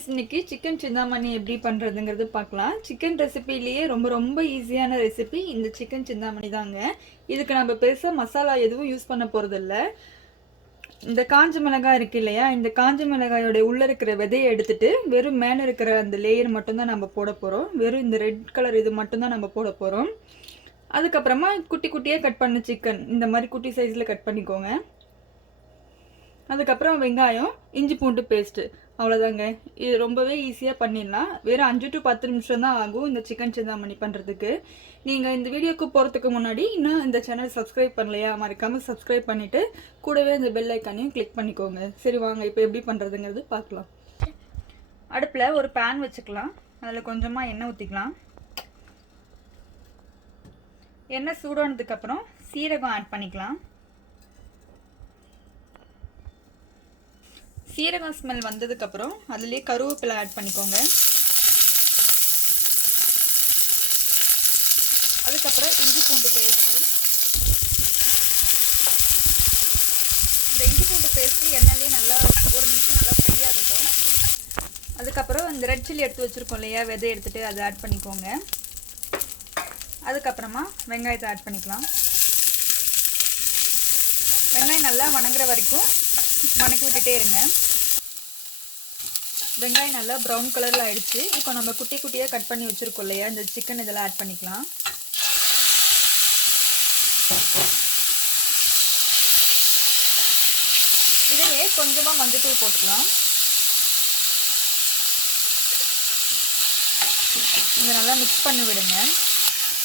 Friends, இன்னைக்கு chicken Chintamani எப்படி பண்ணுறதுங்கிறது பார்க்கலாம். சிக்கன் ரெசிபிலேயே ரொம்ப ரொம்ப ஈஸியான ரெசிபி இந்த சிக்கன் சிந்தாமணி தாங்க. இதுக்கு நம்ம பெருசாக மசாலா எதுவும் யூஸ் பண்ண போகிறதில்ல. இந்த காஞ்ச மிளகாய் இருக்கு இல்லையா, இந்த காஞ்ச மிளகாயோட உள்ளே இருக்கிற விதையை எடுத்துட்டு வெறும் மேலே இருக்கிற அந்த லேயர் மட்டும்தான் நம்ம போட போகிறோம். வெறும் இந்த ரெட் கலர் இது மட்டும்தான் நம்ம போட போகிறோம். அதுக்கப்புறமா குட்டி குட்டியாக கட் பண்ண சிக்கன் இந்த மாதிரி குட்டி சைஸில் கட் பண்ணிக்கோங்க. அதுக்கப்புறம் வெங்காயம், இஞ்சி பூண்டு பேஸ்ட்டு, அவ்வளோதாங்க. இது ரொம்பவே ஈஸியாக பண்ணிடலாம். வெறும் 5 to 10 நிமிஷம் தான் ஆகும் இந்த சிக்கன் சிந்தாமணி பண்ணுறதுக்கு. நீங்கள் இந்த வீடியோக்கு போகிறதுக்கு முன்னாடி இன்னும் இந்த சேனல் சப்ஸ்கிரைப் பண்ணலையா, மறக்காமல் சப்ஸ்கிரைப் பண்ணிவிட்டு கூடவே இந்த பெல் ஐக்கானையும் கிளிக் பண்ணிக்கோங்க. சரி வாங்க, இப்போ எப்படி பண்ணுறதுங்கிறது பார்க்கலாம். அடுப்பில் ஒரு பேன் வச்சுக்கலாம். அதில் கொஞ்சமாக எண்ணெய் ஊற்றிக்கலாம். எண்ணெய் சூடானதுக்கப்புறம் சீரகம் ஆட் பண்ணிக்கலாம். சீரகம் ஸ்மெல் வந்ததுக்கப்புறம் அதுலேயே கருவேப்பிலை ஆட் பண்ணிக்கோங்க. அதுக்கப்புறம் இஞ்சி பூண்டு பேஸ்ட்டு. இந்த இஞ்சி பூண்டு பேஸ்ட்டு எண்ணெயிலே நல்லா ஒரு நிமிஷம் நல்லா ஃப்ரை ஆகட்டும். அதுக்கப்புறம் இந்த ரெட் சில்லி எடுத்து வச்சுருக்கோம் இல்லையா, விதை எடுத்துகிட்டு அதை ஆட் பண்ணிக்கோங்க. அதுக்கப்புறமா வெங்காயத்தை ஆட் பண்ணிக்கலாம். வெங்காயம் நல்லா வணங்குற வரைக்கும் வணக்கி விட்டுட்டே இருங்க. வெங்காயம் நல்லா ப்ரௌன் கலரில் ஆயிடுச்சு. இப்போ நம்ம குட்டி குட்டியாக கட் பண்ணி வச்சுருக்கோம் இல்லையா, இந்த சிக்கன் இதெல்லாம் ஆட் பண்ணிக்கலாம். இதையே கொஞ்சமாக மஞ்சத்தூள் போட்டுக்கலாம். இதை நல்லா மிக்ஸ் பண்ணி விடுங்க.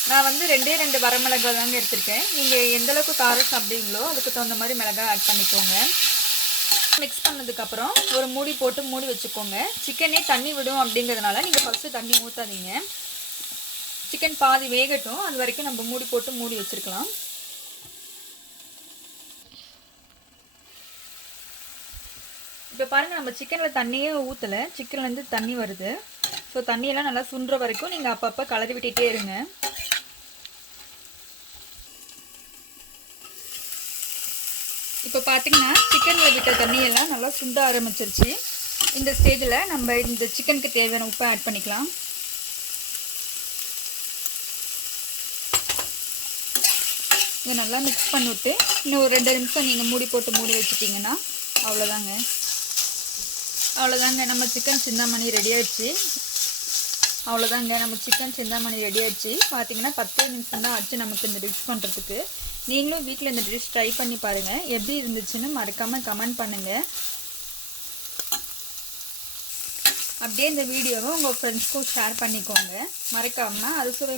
நான் வந்து 2 வரமிளகாய் தாங்க எடுத்திருக்கேன். நீங்கள் எந்தளவுக்கு காரம் சாப்பிடுவீங்களோ அதுக்கு தகுந்த மாதிரி மிளகாய் ஆட் பண்ணிக்கோங்க. மிக்ஸ் பண்ணதுக்கப்புறம் ஒரு மூடி போட்டு மூடி வச்சுக்கோங்க. சிக்கனே தண்ணி விடும் அப்படிங்கிறதுனால நீங்கள் ஃபஸ்ட்டு தண்ணி ஊற்றாதீங்க. சிக்கன் பாதி வேகட்டும், அது வரைக்கும் நம்ம மூடி போட்டு மூடி வச்சுருக்கலாம். இப்போ பாருங்கள், நம்ம சிக்கனில் தண்ணியே ஊற்றலை, சிக்கன்லேருந்து தண்ணி வருது. ஸோ தண்ணியெல்லாம் நல்லா சுண்டுற வரைக்கும் நீங்கள் அப்பப்போ கலரி விட்டுட்டே இருங்க. இப்போ பார்த்தீங்கன்னா சிக்கனில் விட்ட தண்ணியெல்லாம் நல்லா சுண்ட ஆரம்பிச்சிருச்சு. இந்த ஸ்டேஜில் நம்ம இந்த சிக்கனுக்கு தேவையான உப்பை ஆட் பண்ணிக்கலாம். இதை நல்லா மிக்ஸ் பண்ணிவிட்டு இன்னும் ஒரு 2 நிமிஷம் நீங்கள் மூடி போட்டு மூடி வச்சுட்டிங்கன்னா அவ்வளோதாங்க. நம்ம சிக்கன் சிந்தாமணி ரெடி ஆயிடுச்சு. நம்ம சிக்கன் சிந்தாமணி ரெடி ஆயிடுச்சு. பார்த்தீங்கன்னா 10 நிமிஷம் தான் ஆச்சு நமக்கு இந்த டிஷ் பண்ணுறதுக்கு. நீங்களும் வீட்டில் இந்த டிஷ் ட்ரை பண்ணி பாருங்கள். எப்படி இருந்துச்சுன்னு மறக்காமல் கமெண்ட் பண்ணுங்கள். அப்படியே இந்த வீடியோவை உங்கள் ஃப்ரெண்ட்ஸ்க்கும் ஷேர் பண்ணிக்கோங்க. மறக்காமல் அறுசுவை